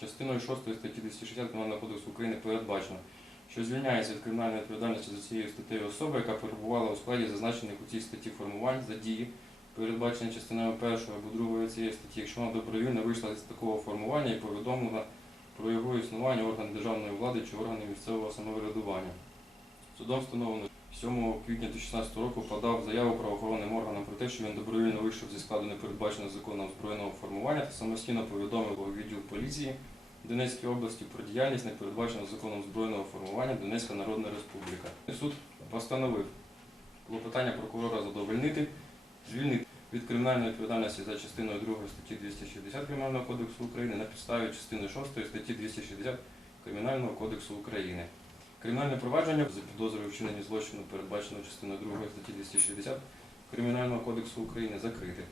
Частиною 6 статті 260 Кримінального кодексу України передбачено, що звільняється від кримінальної відповідальності за цією статтею особа, яка перебувала у складі зазначених у цій статті формувань за дії, передбачені частиною 1 або 2 цієї статті, якщо вона добровільно вийшла з такого формування і повідомлена про його існування органи державної влади чи органи місцевого самоврядування. Судом встановлено 7 квітня 2016 року подав заяву правоохоронним органам про те, що він добровільно вийшов зі складу непередбаченого законом збройного формування та самостійно повідомив у відділ поліції Донецької області про діяльність непередбаченого законом збройного формування Донецька Народна Республіка. Суд постановив клопотання прокурора задовольнити, звільнити від кримінальної відповідальності за частиною 2 статті 260 Кримінального кодексу України на підставі частини 6 статті 260 Кримінального кодексу України. Кримінальне провадження за підозрою вчинення злочину, передбаченого частиною 2 статті 260 Кримінального кодексу України, закрите.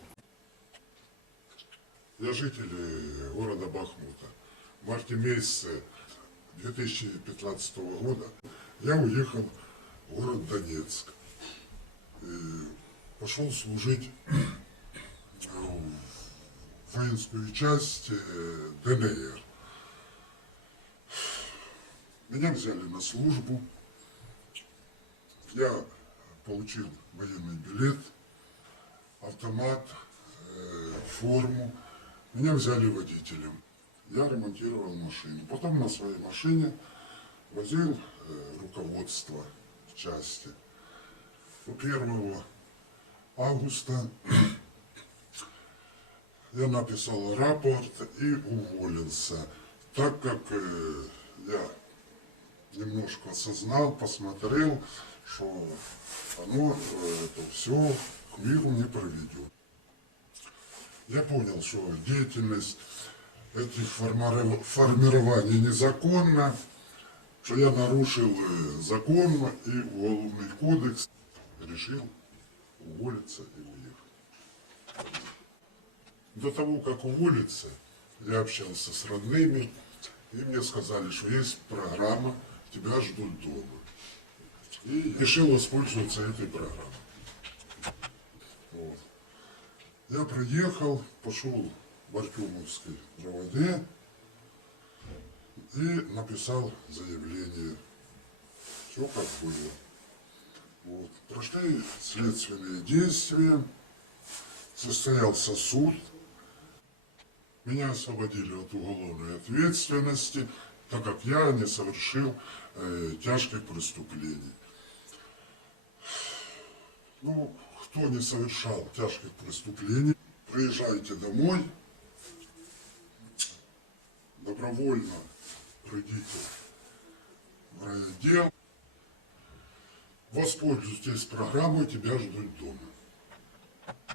Я житель э, города Бахмута. В марте месяце 2015 года я уехал в город Донецк. И пошел служить э, в воинскую часть э, ДНР. Меня взяли на службу. Я получил военный билет, автомат, э, форму. Меня взяли водителем. Я ремонтировал машину. Потом на своей машине возил э, руководство в части. 1 августа я написал рапорт и уволился, так как э, я немножко осознал, посмотрел, что оно э, это все к миру не приведет. Я понял, что деятельность этих формиров- формирований незаконна, что я нарушил э, закон и уголовный кодекс. Решил уволиться и уехать. До того, как уволиться, я общался с родными, и мне сказали, что есть программа «Тебя ждут дома». И решил воспользоваться этой программой. Вот. Я приехал, пошел в Артемовский РОВД и написал заявление. Все как было. Вот. Прошли следственные действия, состоялся суд. Меня освободили от уголовной ответственности, так как я не совершил э, тяжких преступлений. Ну, кто не совершал тяжких преступлений, приезжайте домой, добровольно придите в райотдел, воспользуйтесь программой «Тебя ждут дома».